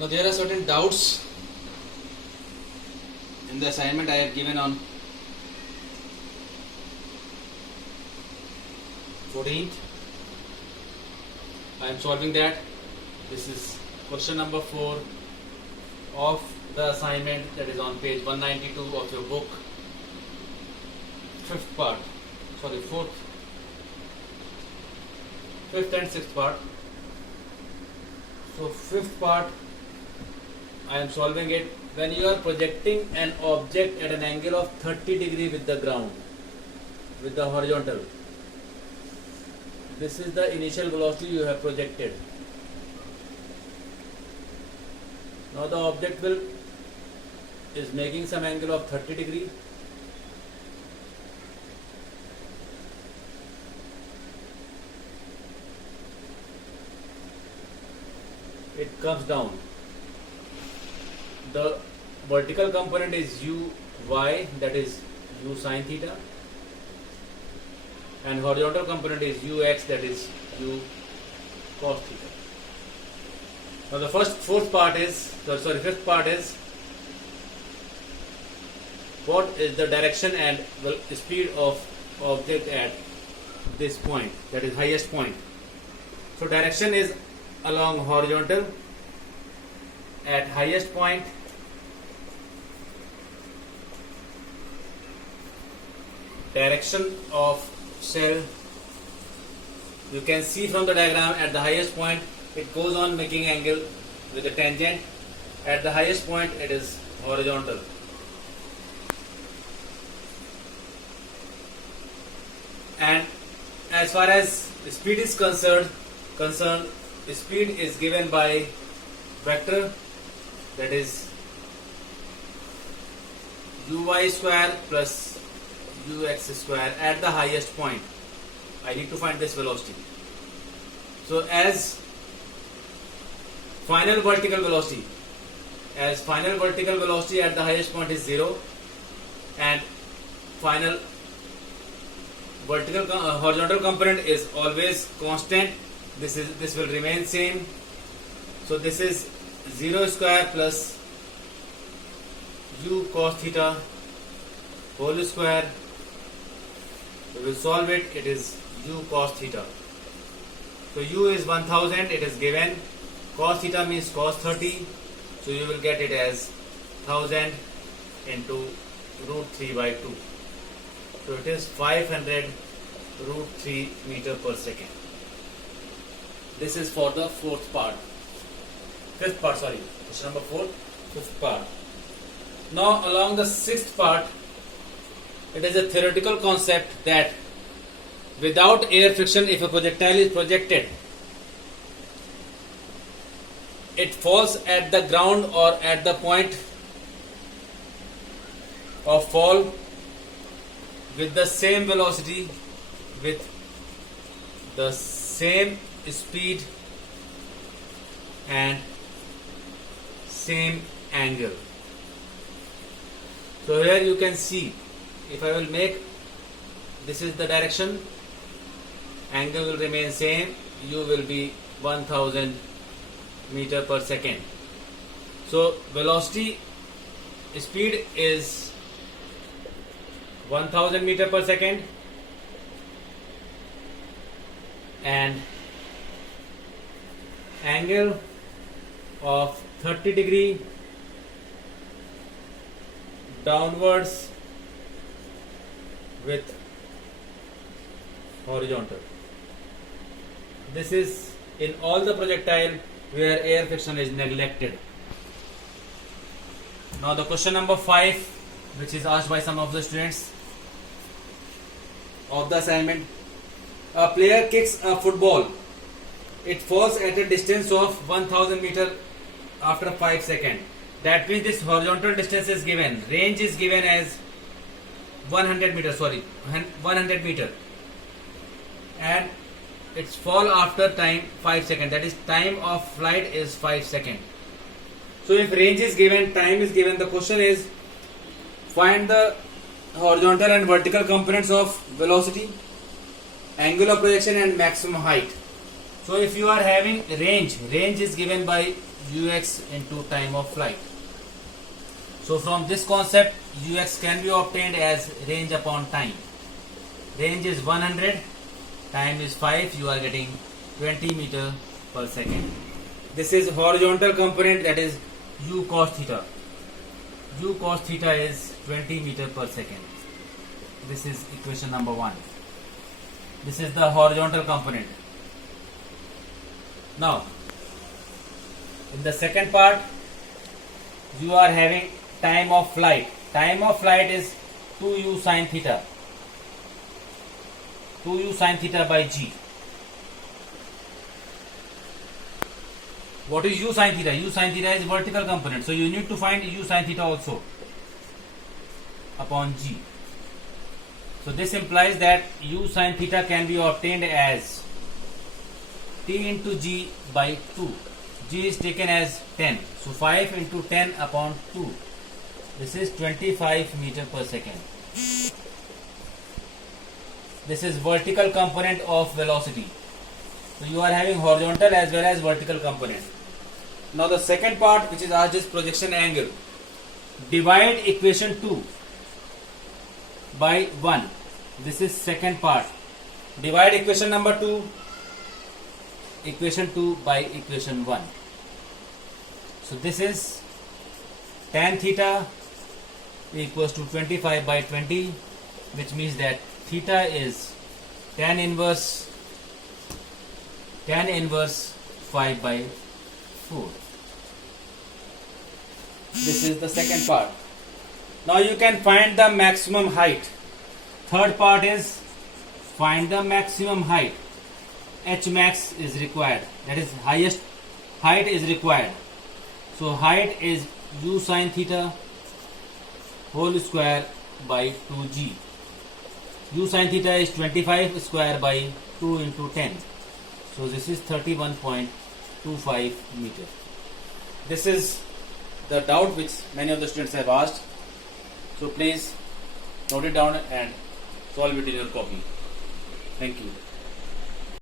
Now there are certain doubts in the assignment I have given on 14th. I am solving that. This is question number 4 of the assignment, that is on page 192 of your book. Fifth and sixth part. So fifth part, I am solving it. When you are projecting an object at an angle of 30 degree with the ground, with the horizontal, this is the initial velocity you have projected. Now the object is making some angle of 30 degree. It comes down. The vertical component is uy, that is u sin theta, and horizontal component is ux, that is u cos theta. Now the fifth part is what is the direction and speed of object at this point, that is highest point. So direction is along horizontal at highest point. Direction of cell, you can see from the diagram, at the highest point it goes on making angle with the tangent. At the highest point it is horizontal. And as far as speed is concerned, speed is given by vector, that is uy square plus ux square at the highest point. I need to find this velocity. So as final vertical velocity at the highest point is 0, and final horizontal component is always constant. This will remain same. So this is 0 square plus u cos theta whole square. We will solve it. It is u cos theta. So u is 1000, it is given. Cos theta means cos 30. So you will get it as 1000 into root 3 by 2. So it is 500 root 3 meter per second. This is for the fifth part. Question number 4, fifth part. Now along the sixth part, it is a theoretical concept that without air friction, if a projectile is projected, it falls at the ground or at the point of fall with the same velocity, with the same speed and same angle. So here you can see, if I will make, this is the direction, angle will remain same, u will be 1000 meter per second. So velocity, speed is 1000 meter per second, and angle of 30 degree downwards with horizontal. This is in all the projectile where air friction is neglected. Now the question number 5, which is asked by some of the students of the assignment. A player kicks a football. It falls at a distance of 1000 meter after 5 seconds. That means this horizontal distance is given. Range is given as 100 meter. And its fall after time 5 seconds. That is, time of flight is 5 seconds. So if range is given, time is given, the question is find the horizontal and vertical components of velocity, angular projection and maximum height. So if you are having range is given by ux into time of flight. So from this concept, ux can be obtained as range upon time. Range is 100, time is 5, you are getting 20 meter per second. This is horizontal component, that is u cos theta. U cos theta is 20 meter per second. This is equation number 1. This is the horizontal component. Now, in the second part, you are having time of flight. Time of flight is 2u sin theta. 2u sin theta by g. What is u sin theta? U sin theta is vertical component. So you need to find u sin theta also upon g. So this implies that u sin theta can be obtained as t into g by 2. G is taken as 10. So 5 into 10 upon 2. This is 25 meter per second. This is vertical component of velocity. So you are having horizontal as well as vertical component. Now the second part, which is asked, is projection angle. Divide equation 2 by 1. This is second part. Divide equation number 2, equation 2 by equation 1. So this is tan theta equals to 25 by 20, which means that theta is tan inverse 5 by 4. This is the second part. Now you can find the maximum height. Third part is find the maximum height. H max is required, that is highest height is required. So height is u sin theta whole square by 2g. U sin theta is 25 square by 2 into 10. So this is 31.25 meter. This is the doubt which many of the students have asked. So please note it down and solve it in your copy. Thank you.